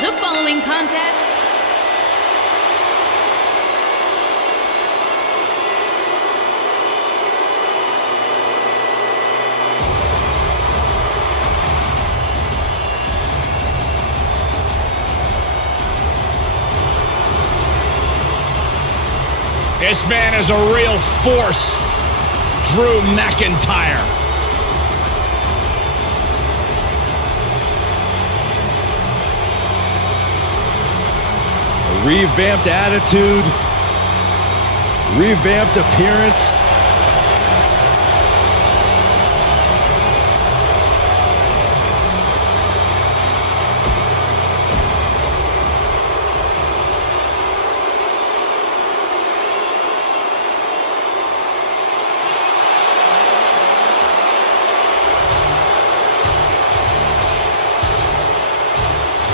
The following contest this man is a real force, Drew McIntyre. A revamped attitude, revamped appearance.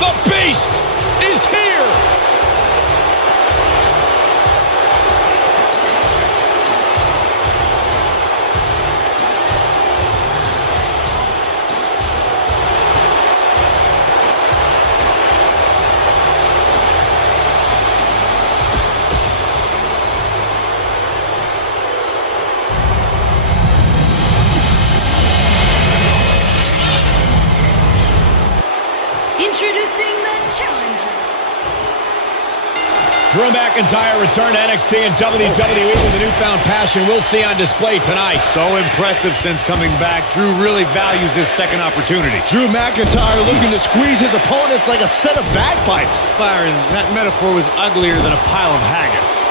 The Beast is here! Introducing the challenger. Drew McIntyre returned to NXT and WWE with a newfound passion we'll see on display tonight. So impressive since coming back. Drew really values this second opportunity. Drew McIntyre looking to squeeze his opponents like a set of bagpipes. Byron, that metaphor was uglier than a pile of haggis.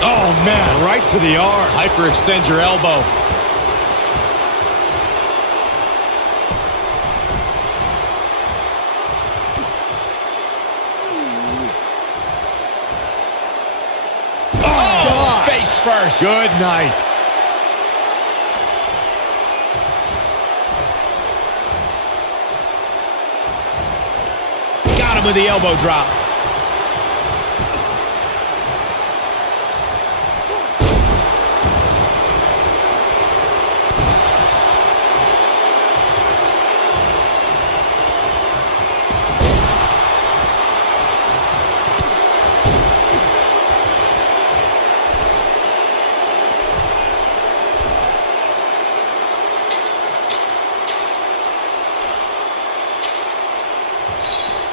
Oh, man, right to the arm. Hyperextend your elbow. Oh, face first. Good night. Got him with the elbow drop.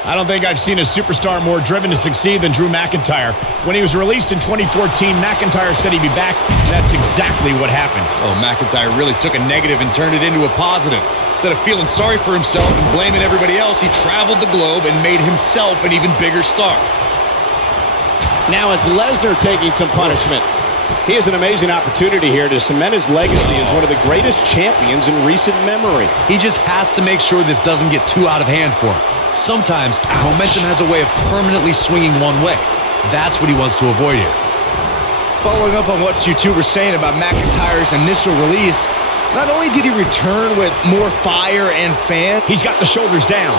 I don't think I've seen a superstar more driven to succeed than Drew McIntyre. When he was released in 2014, McIntyre said he'd be back, and that's exactly what happened. Oh, McIntyre really took a negative and turned it into a positive. Instead of feeling sorry for himself and blaming everybody else, he traveled the globe and made himself an even bigger star. Now it's Lesnar taking some punishment. He has an amazing opportunity here to cement his legacy as one of the greatest champions in recent memory. He just has to make sure this doesn't get too out of hand for him. Sometimes momentum has a way of permanently swinging one way. That's what he wants to avoid here. Following up on what you two were saying about McIntyre's initial release, not only did he return with more fire and fans, He's got the shoulders down.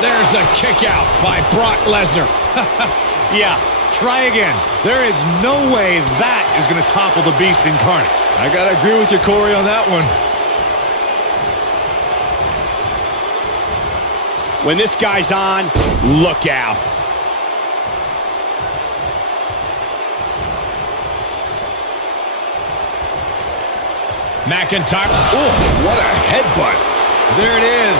There's the kick out by Brock Lesnar. Yeah, try again. There is no way that is going to topple the Beast incarnate. I gotta agree with you, Corey, on that one. When this guy's on, look out. McIntyre. Oh, what a headbutt. There it is.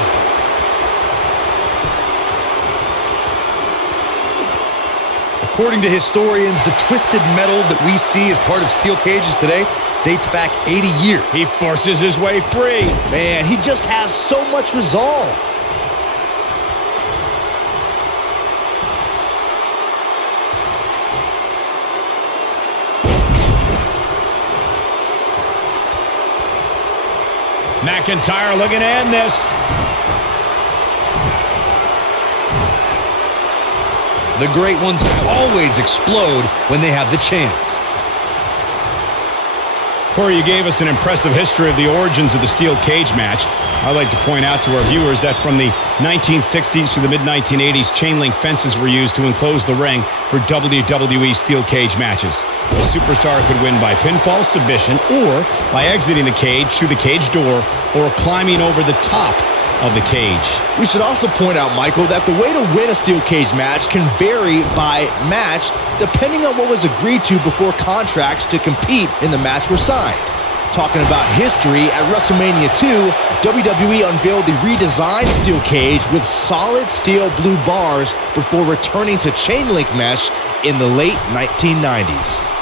According to historians, the twisted metal that we see as part of steel cages today dates back 80 years. He forces his way free. Man, he just has so much resolve. McIntyre looking to end this. The great ones always explode when they have the chance. Corey, you gave us an impressive history of the origins of the steel cage match. I'd like to point out to our viewers that from the 1960s through the mid-1980s, chain link fences were used to enclose the ring for WWE steel cage matches. The superstar could win by pinfall, submission, or by exiting the cage through the cage door or climbing over the top of the cage. We should also point out, Michael, that the way to win a steel cage match can vary by match depending on what was agreed to before contracts to compete in the match were signed. Talking about history, at WrestleMania 2, WWE unveiled the redesigned steel cage with solid steel blue bars before returning to chain link mesh in the late 1990s.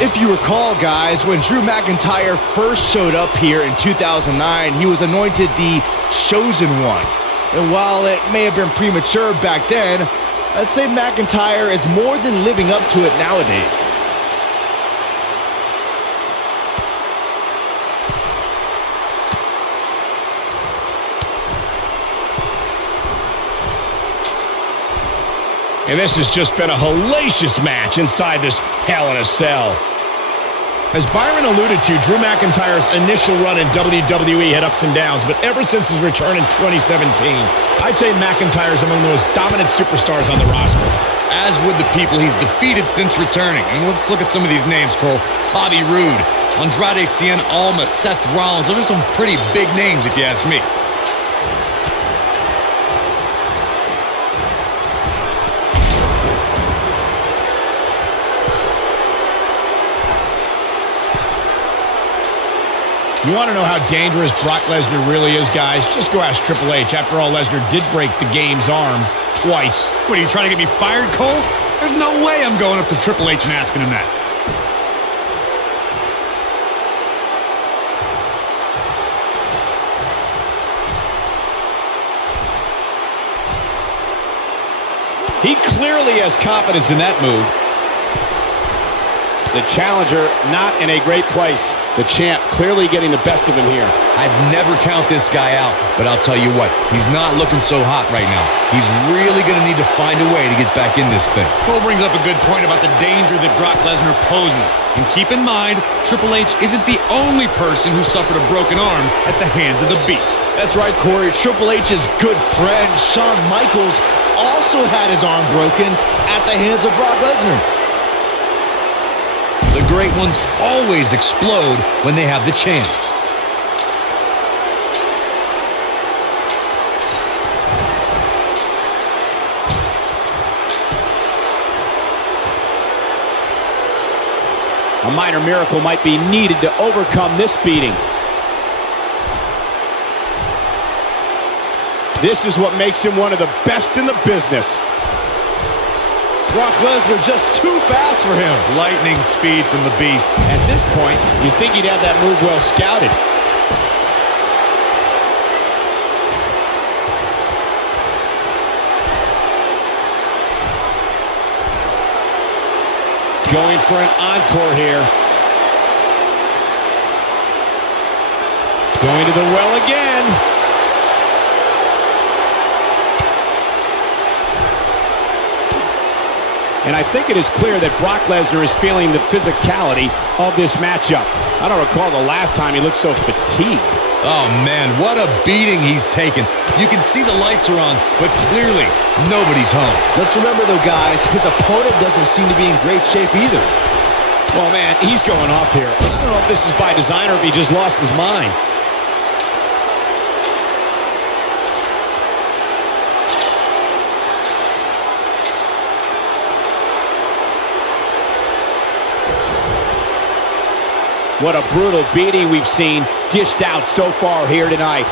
If you recall, guys, when Drew McIntyre first showed up here in 2009, he was anointed the Chosen One. And while it may have been premature back then, I'd say McIntyre is more than living up to it nowadays. And this has just been a hellacious match inside this Hell in a Cell. As Byron alluded to, Drew McIntyre's initial run in WWE had ups and downs, but ever since his return in 2017, I'd say McIntyre's among the most dominant superstars on the roster. As would the people he's defeated since returning. And let's look at some of these names, Cole. Bobby Roode, Andrade Cien Almas, Seth Rollins. Those are some pretty big names if you ask me. You want to know how dangerous Brock Lesnar really is, guys? Just go ask Triple H. After all, Lesnar did break the game's arm twice. What, are you trying to get me fired, Cole? There's no way I'm going up to Triple H and asking him that. He clearly has confidence in that move. The challenger not in a great place. The champ clearly getting the best of him here. I'd never count this guy out, but I'll tell you what, he's not looking so hot right now. He's really going to need to find a way to get back in this thing. Cole brings up a good point about the danger that Brock Lesnar poses. And keep in mind, Triple H isn't the only person who suffered a broken arm at the hands of the Beast. That's right, Corey. Triple H's good friend, Shawn Michaels, also had his arm broken at the hands of Brock Lesnar. The great ones always explode when they have the chance. A minor miracle might be needed to overcome this beating. This is what makes him one of the best in the business. Brock Lesnar just too fast for him. Lightning speed from the Beast. At this point, you'd think he'd have that move well scouted. Going for an encore here. Going to the well again. And I think it is clear that Brock Lesnar is feeling the physicality of this matchup. I don't recall the last time he looked so fatigued. Oh, man, what a beating he's taken. You can see the lights are on, but clearly nobody's home. Let's remember, though, guys, his opponent doesn't seem to be in great shape either. Well, man, he's going off here. I don't know if this is by design or if he just lost his mind. What a brutal beating we've seen dished out so far here tonight.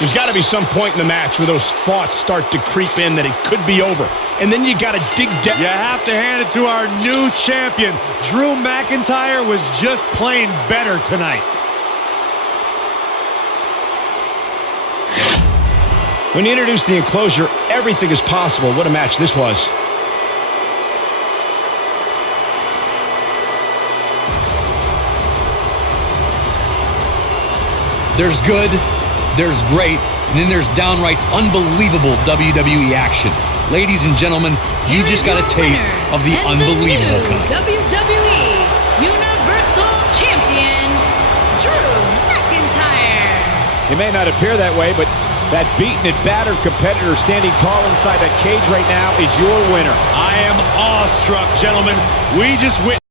There's There's got to be some point in the match where those thoughts start to creep in that it could be over. And then you got to dig down. You have to hand it to our new champion. Drew McIntyre was just plain better tonight. When you introduce the enclosure, everything is possible. What a match this was. There's good, there's great, and then there's downright unbelievable WWE action. Ladies and gentlemen, you just got a taste of the unbelievable kind. WWE Universal Champion, Drew McIntyre. He may not appear that way, but that beaten and battered competitor standing tall inside that cage right now is your winner. I am awestruck, gentlemen. We just witnessed